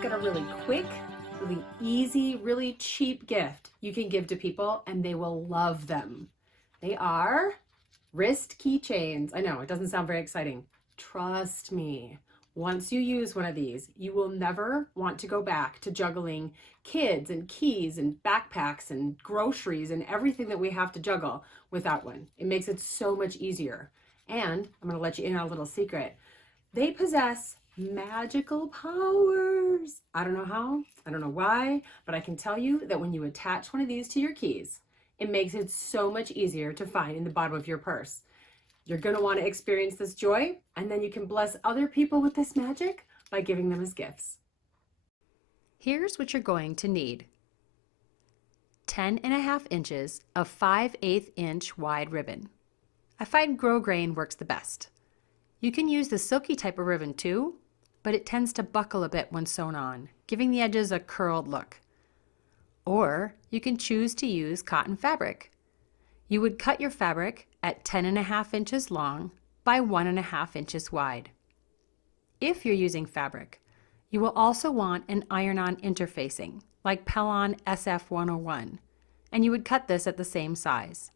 I've got a really quick, really easy, really cheap gift you can give to people and they will love them. They are wrist keychains. I know, it doesn't sound very exciting. Trust me, once you use one of these, you will never want to go back to juggling kids and keys and backpacks and groceries and everything that we have to juggle without one. It makes it so much easier. And I'm going to let you in on a little secret. They possess magical powers. I don't know how, I don't know why, but I can tell you that when you attach one of these to your keys, it makes it so much easier to find in the bottom of your purse. You're going to want to experience this joy, and then you can bless other people with this magic by giving them as gifts. Here's what you're going to need. 10.5 inches of 5/8 inch wide ribbon. I find grosgrain works the best. You can use the silky type of ribbon too, but it tends to buckle a bit when sewn on, giving the edges a curled look. Or you can choose to use cotton fabric. You would cut your fabric at 10.5 inches long by 1.5 inches wide. If you're using fabric, you will also want an iron-on interfacing, like Pellon SF101, and you would cut this at the same size.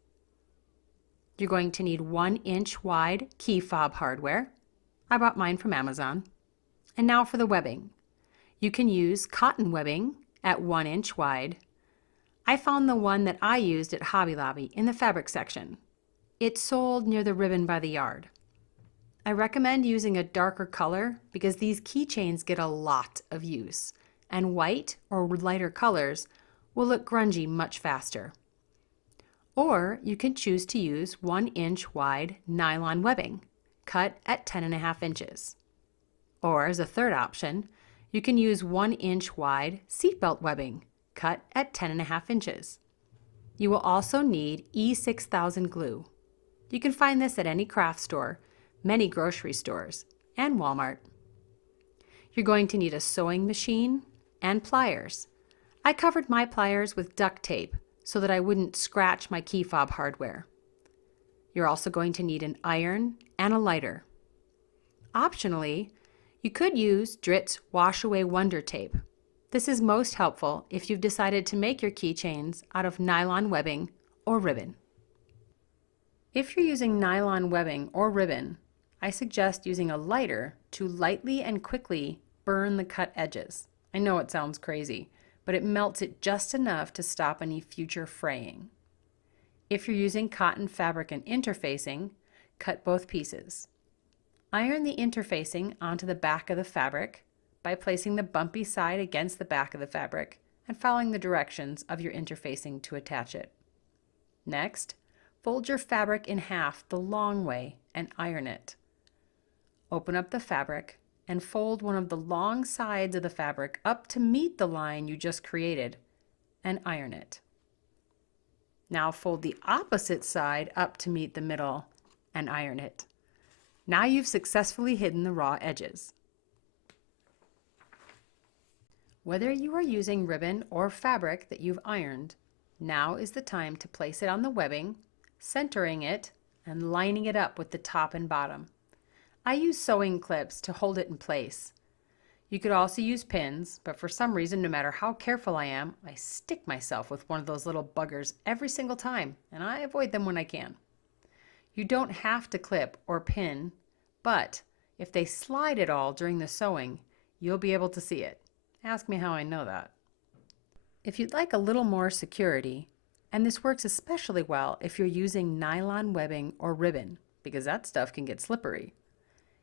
You're going to need 1-inch wide key fob hardware. I bought mine from Amazon. And now for the webbing. You can use cotton webbing at 1 inch wide. I found the one that I used at Hobby Lobby in the fabric section. It's sold near the ribbon by the yard. I recommend using a darker color because these keychains get a lot of use, and white or lighter colors will look grungy much faster. Or you can choose to use 1-inch wide nylon webbing, cut at 10.5 inches. Or as a third option, you can use 1-inch wide seatbelt webbing, cut at 10.5 inches. You will also need E6000 glue. You can find this at any craft store, many grocery stores, and Walmart. You're going to need a sewing machine and pliers. I covered my pliers with duct tape so that I wouldn't scratch my key fob hardware. You're also going to need an iron and a lighter. Optionally, you could use Dritz Wash Away Wonder Tape. This is most helpful if you've decided to make your keychains out of nylon webbing or ribbon. If you're using nylon webbing or ribbon, I suggest using a lighter to lightly and quickly burn the cut edges. I know it sounds crazy, but it melts it just enough to stop any future fraying. If you're using cotton fabric and interfacing, cut both pieces. Iron the interfacing onto the back of the fabric by placing the bumpy side against the back of the fabric and following the directions of your interfacing to attach it. Next, fold your fabric in half the long way and iron it. Open up the fabric and fold one of the long sides of the fabric up to meet the line you just created and iron it. Now fold the opposite side up to meet the middle and iron it. Now you've successfully hidden the raw edges. Whether you are using ribbon or fabric that you've ironed, now is the time to place it on the webbing, centering it, and lining it up with the top and bottom. I use sewing clips to hold it in place. You could also use pins, but for some reason, no matter how careful I am, I stick myself with one of those little buggers every single time, and I avoid them when I can. You don't have to clip or pin, but if they slide at all during the sewing, you'll be able to see it. Ask me how I know that. If you'd like a little more security, and this works especially well if you're using nylon webbing or ribbon, because that stuff can get slippery,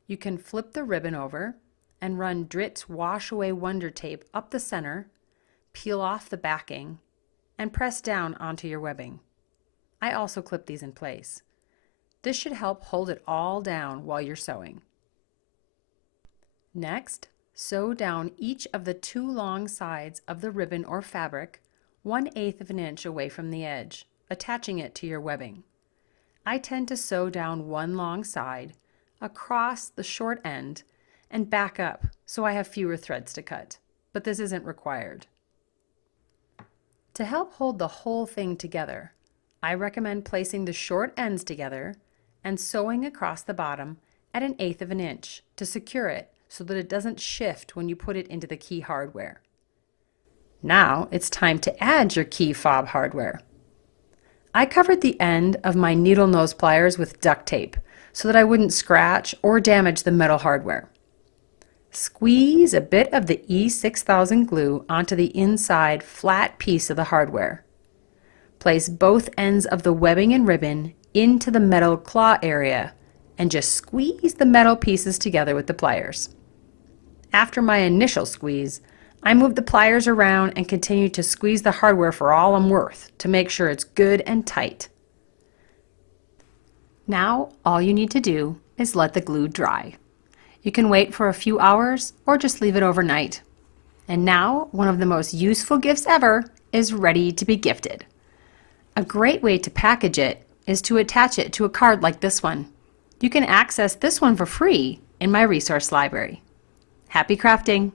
you can flip the ribbon over and run Dritz Wash Away Wonder Tape up the center, peel off the backing, and press down onto your webbing. I also clip these in place. This should help hold it all down while you're sewing. Next, sew down each of the 2 long sides of the ribbon or fabric 1/8 of an inch away from the edge, attaching it to your webbing. I tend to sew down one long side across the short end and back up so I have fewer threads to cut, but this isn't required. To help hold the whole thing together, I recommend placing the short ends together and sewing across the bottom at 1/8 of an inch to secure it so that it doesn't shift when you put it into the key hardware. Now it's time to add your key fob hardware. I covered the end of my needle nose pliers with duct tape so that I wouldn't scratch or damage the metal hardware. Squeeze a bit of the E6000 glue onto the inside flat piece of the hardware. Place both ends of the webbing and ribbon into the metal claw area and just squeeze the metal pieces together with the pliers. After my initial squeeze, I move the pliers around and continue to squeeze the hardware for all I'm worth to make sure it's good and tight. Now all you need to do is let the glue dry. You can wait for a few hours or just leave it overnight. And now one of the most useful gifts ever is ready to be gifted. A great way to package it is to attach it to a card like this one. You can access this one for free in my resource library. Happy crafting!